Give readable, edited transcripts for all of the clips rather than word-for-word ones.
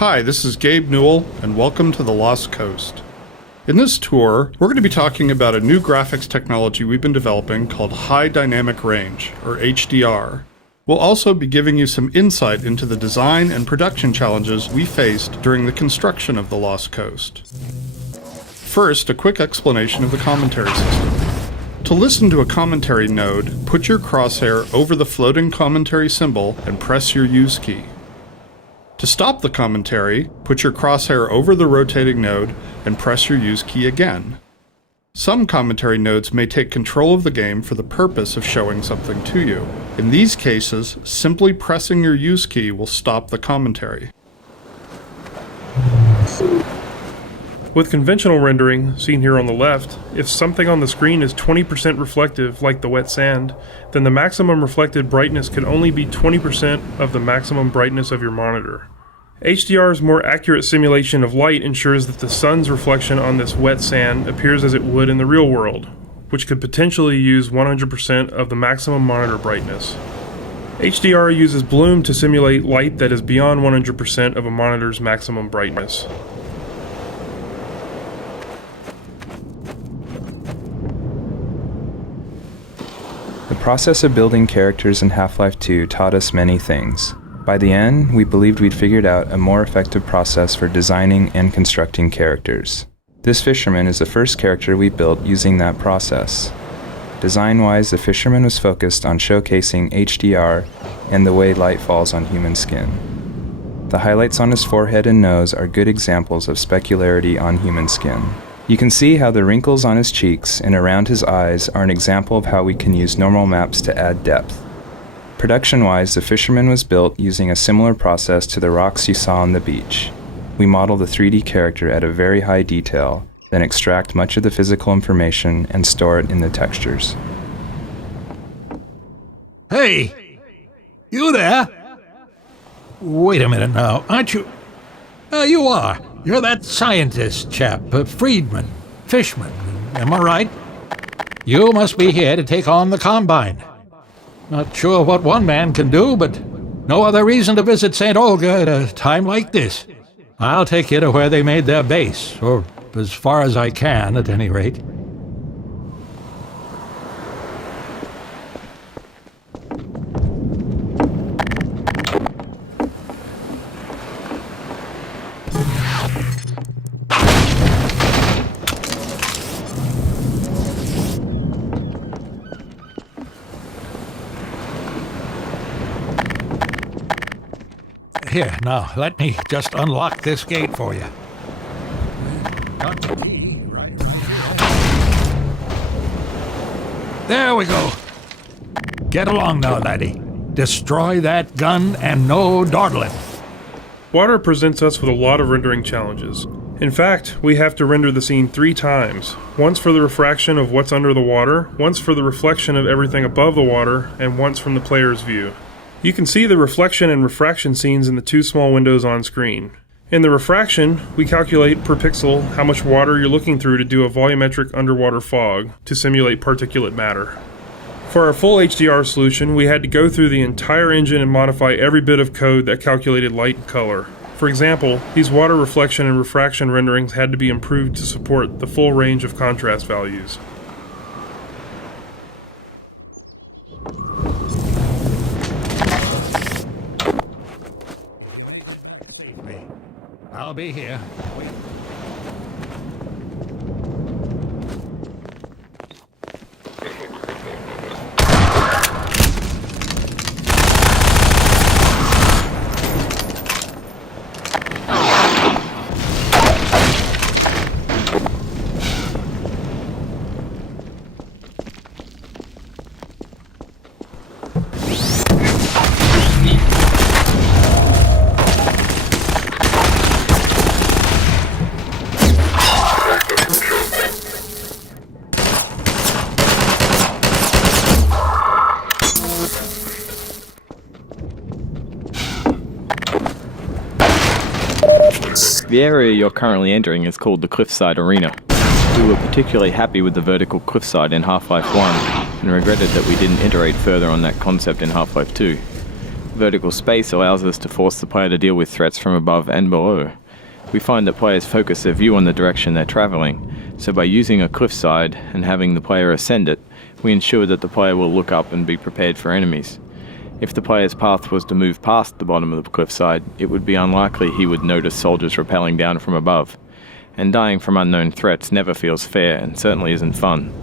Hi, this is Gabe Newell, and welcome to the Lost Coast. In this tour, we're going to be talking about a new graphics technology we've been developing called High Dynamic Range, or HDR. We'll also be giving you some insight into the design and production challenges we faced during the construction of the Lost Coast. First, a quick explanation of the commentary system. To listen to a commentary node, put your crosshair over the floating commentary symbol and press your Use key. To stop the commentary, put your crosshair over the rotating node and press your Use key again. Some commentary nodes may take control of the game for the purpose of showing something to you. In these cases, simply pressing your Use key will stop the commentary. With conventional rendering, seen here on the left, if something on the screen is 20% reflective, like the wet sand, then the maximum reflected brightness could only be 20% of the maximum brightness of your monitor. HDR's more accurate simulation of light ensures that the sun's reflection on this wet sand appears as it would in the real world, which could potentially use 100% of the maximum monitor brightness. HDR uses bloom to simulate light that is beyond 100% of a monitor's maximum brightness. The process of building characters in Half-Life 2 taught us many things. By the end, we believed we'd figured out a more effective process for designing and constructing characters. This fisherman is the first character we built using that process. Design-wise, the fisherman was focused on showcasing HDR and the way light falls on human skin. The highlights on his forehead and nose are good examples of specularity on human skin. You can see how the wrinkles on his cheeks and around his eyes are an example of how we can use normal maps to add depth. Production-wise, the fisherman was built using a similar process to the rocks you saw on the beach. We model the 3D character at a very high detail, then extract much of the physical information and store it in the textures. Hey! You there? Wait a minute now, aren't you? You are. You're that scientist chap, Friedman, Fishman, am I right? You must be here to take on the Combine. Not sure what one man can do, but no other reason to visit St. Olga at a time like this. I'll take you to where they made their base, or as far as I can, at any rate. Here, now, let me just unlock this gate for you. Got the key, right? There we go. Get along now, laddie. Destroy that gun and no dawdling. Water presents us with a lot of rendering challenges. In fact, we have to render the scene 3 times. Once for the refraction of what's under the water, once for the reflection of everything above the water, and once from the player's view. You can see the reflection and refraction scenes in the 2 small windows on screen. In the refraction, we calculate per pixel how much water you're looking through to do a volumetric underwater fog to simulate particulate matter. For our full HDR solution, we had to go through the entire engine and modify every bit of code that calculated light and color. For example, these water reflection and refraction renderings had to be improved to support the full range of contrast values. I'll be here. The area you're currently entering is called the Cliffside Arena. We were particularly happy with the vertical cliffside in Half-Life 1, and regretted that we didn't iterate further on that concept in Half-Life 2. Vertical space allows us to force the player to deal with threats from above and below. We find that players focus their view on the direction they're traveling, so by using a cliffside and having the player ascend it, we ensure that the player will look up and be prepared for enemies. If the player's path was to move past the bottom of the cliffside, it would be unlikely he would notice soldiers rappelling down from above. And dying from unknown threats never feels fair and certainly isn't fun.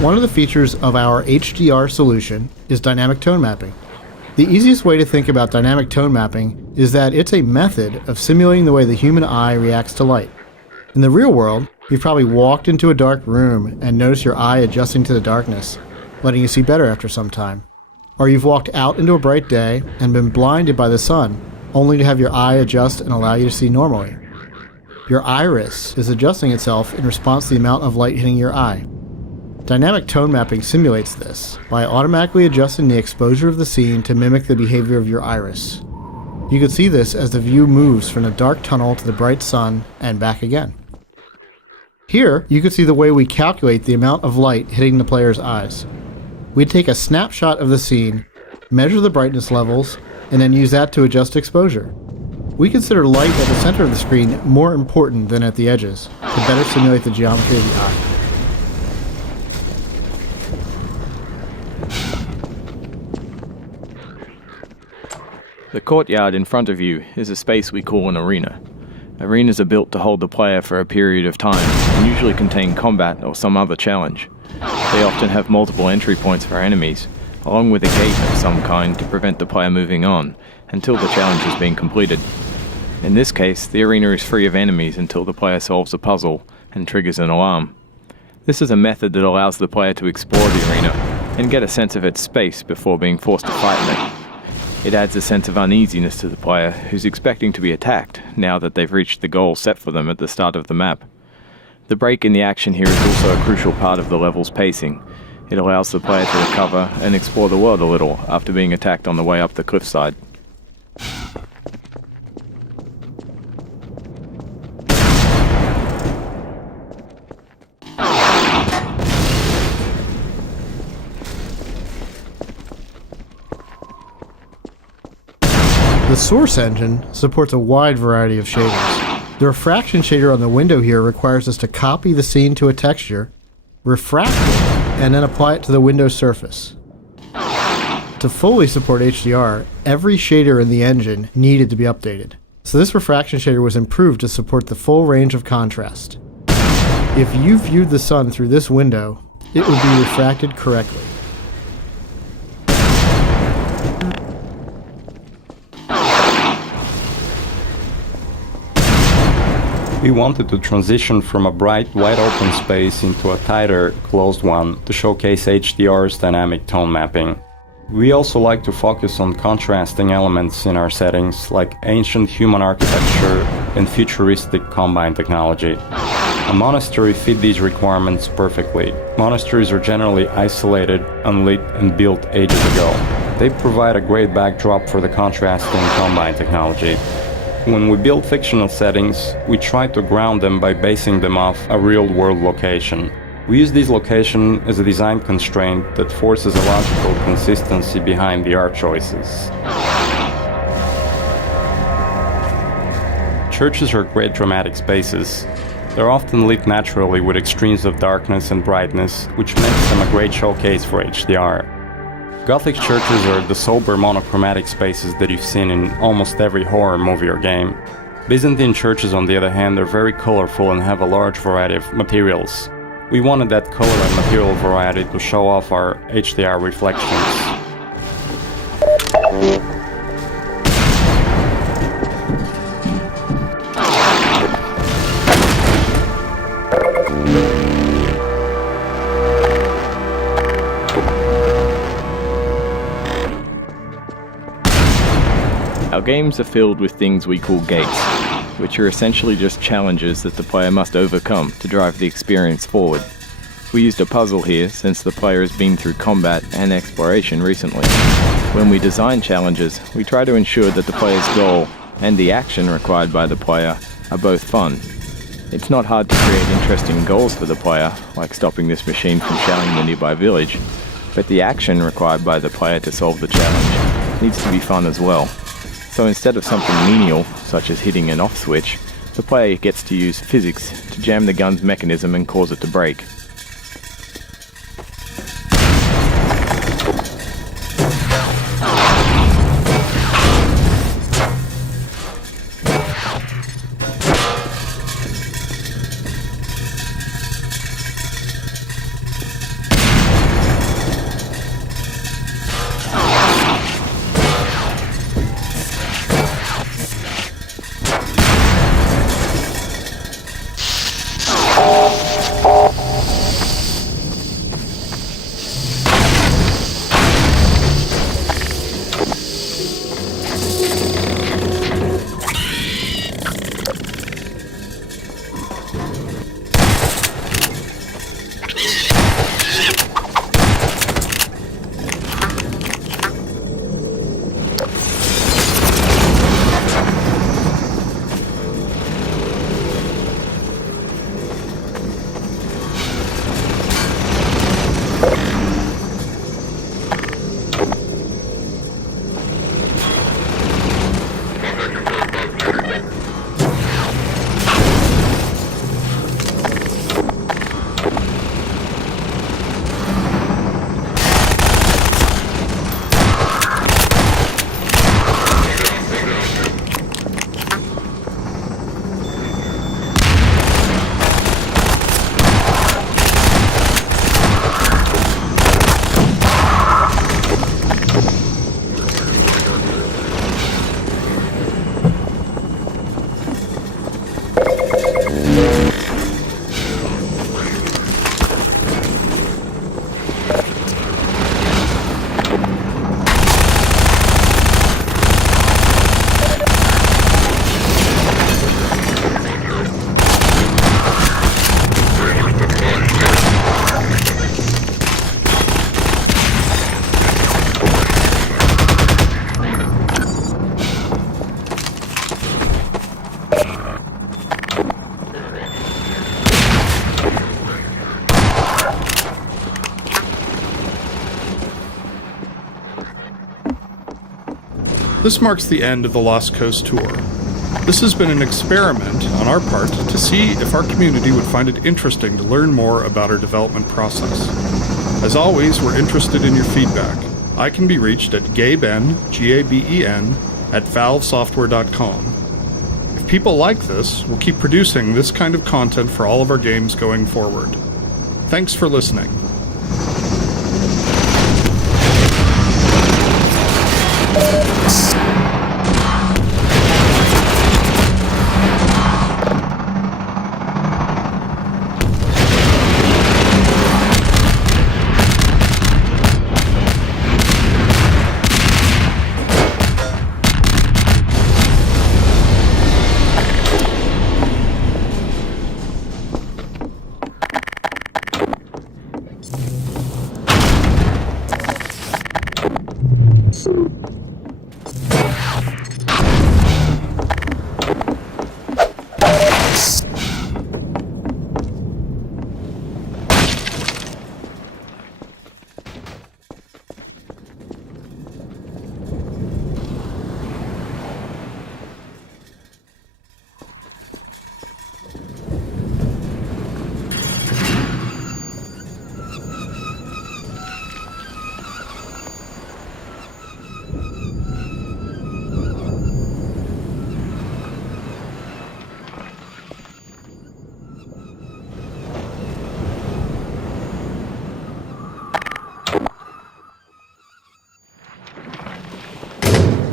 One of the features of our HDR solution is dynamic tone mapping. The easiest way to think about dynamic tone mapping is that it's a method of simulating the way the human eye reacts to light. In the real world, you've probably walked into a dark room and noticed your eye adjusting to the darkness, letting you see better after some time. Or you've walked out into a bright day and been blinded by the sun, only to have your eye adjust and allow you to see normally. Your iris is adjusting itself in response to the amount of light hitting your eye. Dynamic tone mapping simulates this by automatically adjusting the exposure of the scene to mimic the behavior of your iris. You can see this as the view moves from the dark tunnel to the bright sun and back again. Here, you can see the way we calculate the amount of light hitting the player's eyes. We take a snapshot of the scene, measure the brightness levels, and then use that to adjust exposure. We consider light at the center of the screen more important than at the edges to better simulate the geometry of the eye. The courtyard in front of you is a space we call an arena. Arenas are built to hold the player for a period of time and usually contain combat or some other challenge. They often have multiple entry points for enemies, along with a gate of some kind to prevent the player moving on until the challenge has been completed. In this case, the arena is free of enemies until the player solves a puzzle and triggers an alarm. This is a method that allows the player to explore the arena and get a sense of its space before being forced to fight in it. It adds a sense of uneasiness to the player who's expecting to be attacked now that they've reached the goal set for them at the start of the map. The break in the action here is also a crucial part of the level's pacing. It allows the player to recover and explore the world a little after being attacked on the way up the cliffside. The source engine supports a wide variety of shaders. The refraction shader on the window here requires us to copy the scene to a texture, refract it, and then apply it to the window surface. To fully support HDR, every shader in the engine needed to be updated. So this refraction shader was improved to support the full range of contrast. If you viewed the sun through this window, it would be refracted correctly. We wanted to transition from a bright, wide-open space into a tighter, closed one to showcase HDR's dynamic tone mapping. We also like to focus on contrasting elements in our settings, like ancient human architecture and futuristic combine technology. A monastery fit these requirements perfectly. Monasteries are generally isolated, unlit, and built ages ago. They provide a great backdrop for the contrasting combine technology. When we build fictional settings, we try to ground them by basing them off a real-world location. We use this location as a design constraint that forces a logical consistency behind the art choices. Churches are great dramatic spaces. They're often lit naturally with extremes of darkness and brightness, which makes them a great showcase for HDR. Gothic churches are the sober monochromatic spaces that you've seen in almost every horror movie or game. Byzantine churches, on the other hand, are very colorful and have a large variety of materials. We wanted that color and material variety to show off our HDR reflections. Our games are filled with things we call gates, which are essentially just challenges that the player must overcome to drive the experience forward. We used a puzzle here since the player has been through combat and exploration recently. When we design challenges, we try to ensure that the player's goal and the action required by the player are both fun. It's not hard to create interesting goals for the player, like stopping this machine from shelling the nearby village, but the action required by the player to solve the challenge needs to be fun as well. So instead of something menial, such as hitting an off switch, the player gets to use physics to jam the gun's mechanism and cause it to break. This marks the end of the Lost Coast tour. This has been an experiment on our part to see if our community would find it interesting to learn more about our development process. As always, we're interested in your feedback. I can be reached at gaben, Gaben, at valvesoftware.com. If people like this, we'll keep producing this kind of content for all of our games going forward. Thanks for listening.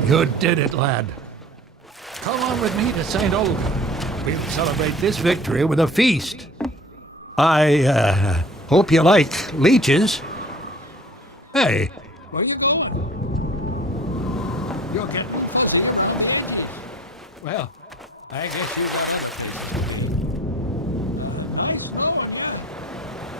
You did it, lad. Come on with me to St. Olga. We'll celebrate this victory with a feast. I hope you like leeches. Hey, where you going? You okay? Well, I guess you got it.